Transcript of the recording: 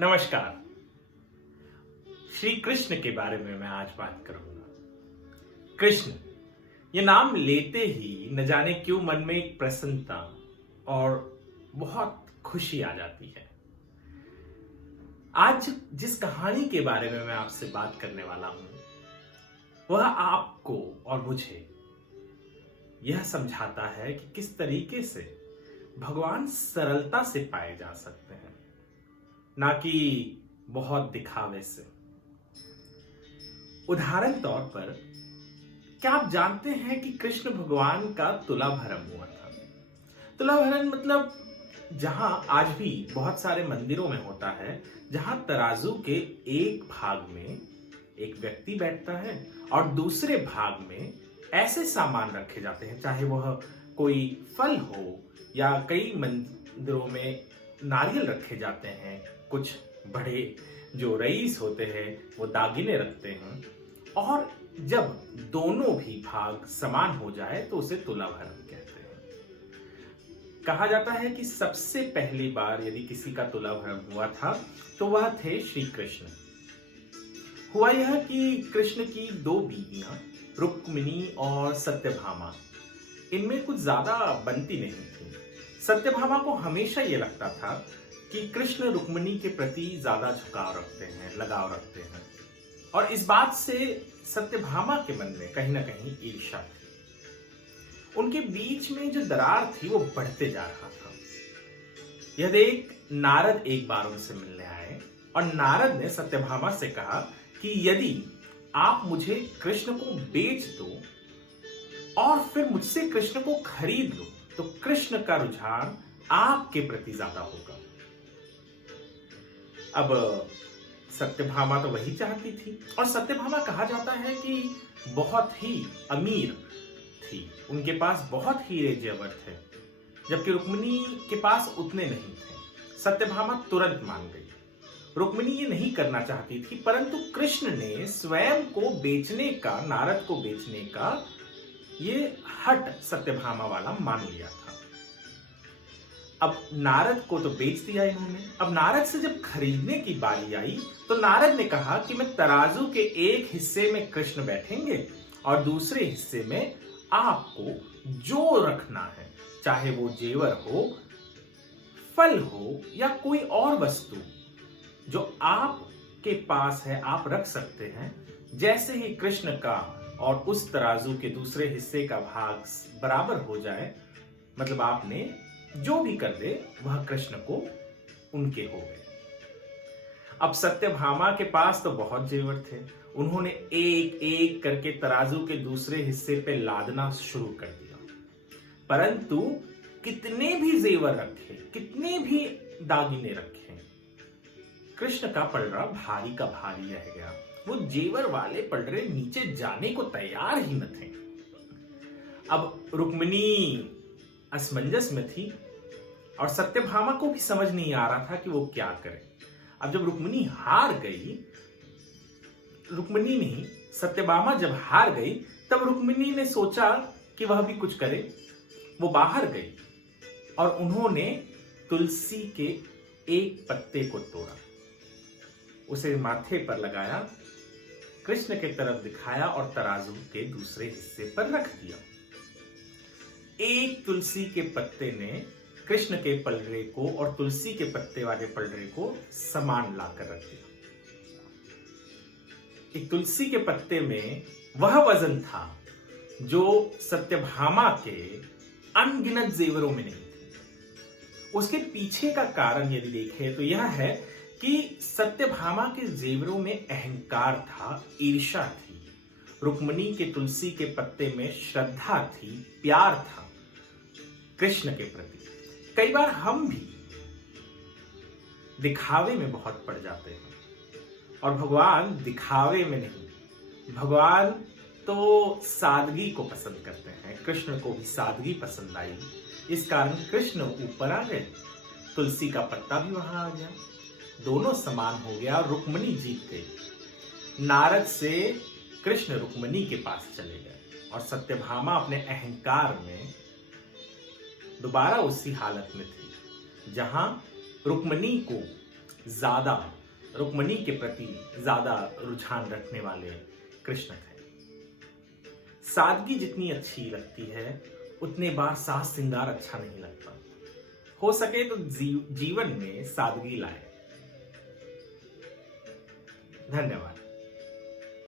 नमस्कार। श्री कृष्ण के बारे में मैं आज बात करूंगा। कृष्ण ये नाम लेते ही न जाने क्यों मन में एक प्रसन्नता और बहुत खुशी आ जाती है। आज जिस कहानी के बारे में मैं आपसे बात करने वाला हूं वह आपको और मुझे यह समझाता है कि किस तरीके से भगवान सरलता से पाए जा सकते हैं, ना कि बहुत दिखावे से। उदाहरण तौर पर क्या आप जानते हैं कि कृष्ण भगवान का तुला भरण हुआ था। तुला भरण मतलब जहां आज भी बहुत सारे मंदिरों में होता है, जहां तराजू के एक भाग में एक व्यक्ति बैठता है और दूसरे भाग में ऐसे सामान रखे जाते हैं, चाहे वह कोई फल हो या कई मंदिरों में नारियल रखे जाते हैं, कुछ बड़े जो रईस होते हैं वो दागिने रखते हैं, और जब दोनों भी भाग समान हो जाए तो उसे तुला भरण कहते हैं। कहा जाता है कि सबसे पहली बार यदि किसी का तुला भरण हुआ था तो वह थे श्री कृष्ण। हुआ यह कि कृष्ण की दो बीवियां रुक्मिणी और सत्यभामा, इनमें कुछ ज्यादा बनती नहीं थी। सत्यभामा को हमेशा ये लगता था कि कृष्ण रुक्मिणी के प्रति ज्यादा झुकाव रखते हैं, लगाव रखते हैं, और इस बात से सत्यभामा के मन में कहीं ना कहीं ईर्ष्या थी। उनके बीच में जो दरार थी वो बढ़ते जा रहा था। यह देख नारद एक बार उनसे मिलने आए और नारद ने सत्यभामा से कहा कि यदि आप मुझे कृष्ण को बेच दो और फिर मुझसे कृष्ण को खरीद लो तो कृष्ण का रुझान आपके प्रति ज्यादा होगा। अब सत्यभामा तो वही चाहती थी, और सत्यभामा कहा जाता है कि बहुत ही अमीर थी, उनके पास बहुत हीरे जेवर थे, जबकि रुक्मिणी के पास उतने नहीं थे। सत्यभामा तुरंत मान गई। रुक्मिणी ये नहीं करना चाहती थी, परंतु कृष्ण ने स्वयं को बेचने का, नारद को बेचने का ये हट सत्यभामा वाला मान लिया था। अब नारद को तो बेच दिया इन्होंने। अब नारद से जब खरीदने की बारी आई तो नारद ने कहा कि मैं तराजू के एक हिस्से में कृष्ण बैठेंगे और दूसरे हिस्से में आपको जो रखना है, चाहे वो जेवर हो, फल हो या कोई और वस्तु जो आपके पास है आप रख सकते हैं। जैसे ही कृष्ण का और उस तराजू के दूसरे हिस्से का भाग बराबर हो जाए, मतलब आपने जो भी कर दे वह कृष्ण को उनके हो गए। अब सत्यभामा के पास तो बहुत जेवर थे, उन्होंने एक एक करके तराजू के दूसरे हिस्से पे लादना शुरू कर दिया, परंतु कितने भी जेवर रखे, कितने भी दागिने रखे, कृष्ण का पलड़ा भारी का भारी रह गया। वो जेवर वाले पलड़े नीचे जाने को तैयार ही न थे। अब रुक्मिणी असमंजस में थी और सत्यभामा को भी समझ नहीं आ रहा था कि वो क्या करे। अब जब रुक्मिणी हार गई, रुक्मिणी नहीं सत्यभामा जब हार गई, तब रुक्मिणी ने सोचा कि वह भी कुछ करे। वो बाहर गई और उन्होंने तुलसी के एक पत्ते को तोड़ा, उसे माथे पर लगाया, कृष्ण के तरफ दिखाया और तराजू के दूसरे हिस्से पर रख दिया। एक तुलसी के पत्ते ने कृष्ण के पलड़े को और तुलसी के पत्ते वाले पलड़े को समान लाकर रख दिया। एक तुलसी के पत्ते में वह वजन था जो सत्यभामा के अनगिनत जेवरों में नहीं थी। उसके पीछे का कारण यदि देखें तो यह है कि सत्यभामा के जेवरों में अहंकार था, ईर्ष्या थी। रुक्मिणी के तुलसी के पत्ते में श्रद्धा थी, प्यार था कृष्ण के प्रति। कई बार हम भी दिखावे में बहुत पड़ जाते हैं, और भगवान दिखावे में नहीं, भगवान तो सादगी को पसंद करते हैं। कृष्ण को भी सादगी पसंद आई, इस कारण कृष्ण ऊपर आ गए, तुलसी का पत्ता भी वहां आ गया, दोनों समान हो गया और रुक्मिणी जीत गई। नारद से कृष्ण रुक्मिणी के पास चले गए और सत्यभामा अपने अहंकार में दोबारा उसी हालत में थी जहां रुक्मिणी को ज्यादा रुक्मणी के प्रति ज्यादा रुझान रखने वाले कृष्ण थे। सादगी जितनी अच्छी लगती है उतने बार साज श्रृंगार अच्छा नहीं लगता। हो सके तो जीवन में सादगी लाए। धन्यवाद।